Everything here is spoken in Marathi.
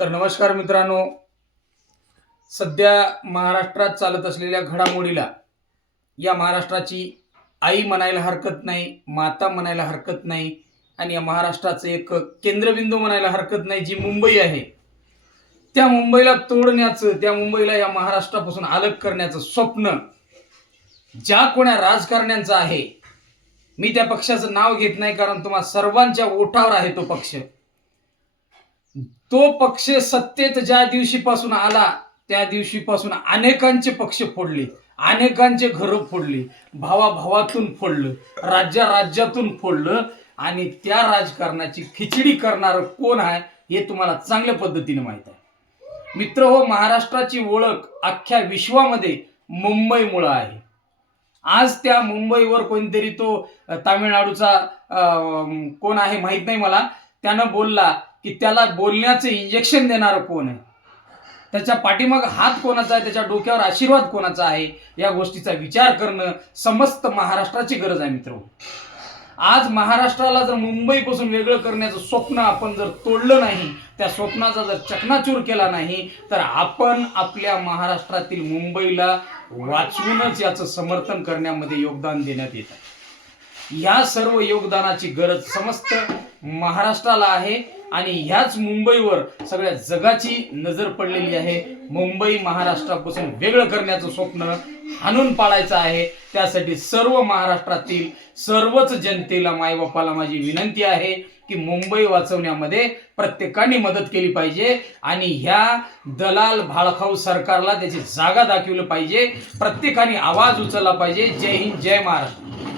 तर नमस्कार मित्रांनो, सध्या महाराष्ट्रात चालत असलेल्या घडामोडीला या महाराष्ट्राची आई म्हणायला हरकत नाही, माता म्हणायला हरकत नाही आणि या महाराष्ट्राचं एक केंद्रबिंदू म्हणायला हरकत नाही, जी मुंबई आहे. त्या मुंबईला तोडण्याचं, त्या मुंबईला या महाराष्ट्रापासून अलग करण्याचं स्वप्न ज्या कोण्या राजकारण्यांचं आहे, मी त्या पक्षाचं नाव घेत नाही कारण तुम्हा सर्वांच्या ओठावर आहे तो पक्ष. तो पक्ष सत्तेत ज्या दिवशीपासून आला त्या दिवशीपासून अनेकांचे पक्ष फोडले, अनेकांचे घरं फोडली, भावाभावातून फोडलं, राज्यातून फोडलं आणि त्या राजकारणाची खिचडी करणार कोण आहे हे तुम्हाला चांगल्या पद्धतीने माहित आहे. मित्र हो, महाराष्ट्राची ओळख अख्ख्या विश्वामध्ये मुंबईमुळे आहे. आज त्या मुंबईवर कोणतरी तो तामिळनाडूचा कोण आहे माहित नाही मला, त्यानं बोलला की त्याला बोलण्याचं इंजेक्शन देणारं कोण आहे, त्याच्या पाठीमाग हात कोणाचा आहे, त्याच्या डोक्यावर आशीर्वाद कोणाचा आहे, या गोष्टीचा विचार करणं समस्त महाराष्ट्राची गरज आहे. मित्र, आज महाराष्ट्राला जर मुंबईपासून वेगळं करण्याचं स्वप्न आपण जर तोडलं नाही, त्या स्वप्नाचा जर चकनाचूर केला नाही, तर आपण आपल्या महाराष्ट्रातील मुंबईला वाचवूनच याचं समर्थन करण्यामध्ये योगदान देण्यात येतं. या सर्व योगदानाची गरज समस्त महाराष्ट्राला आहे आणि ह्याच मुंबईवर सगळ्या जगाची नजर पडलेली आहे. मुंबई महाराष्ट्रापासून वेगळं करण्याचं स्वप्न हाणून पाडायचं आहे. त्यासाठी सर्व महाराष्ट्रातील सर्वच जनतेला, मायबापाला माझी विनंती आहे की मुंबई वाचवण्यामध्ये प्रत्येकाने मदत केली पाहिजे आणि ह्या दलाल भाळखाऊ सरकारला त्याची जागा दाखवली पाहिजे. प्रत्येकाने आवाज उचलला पाहिजे. जय हिंद, जय महाराष्ट्र.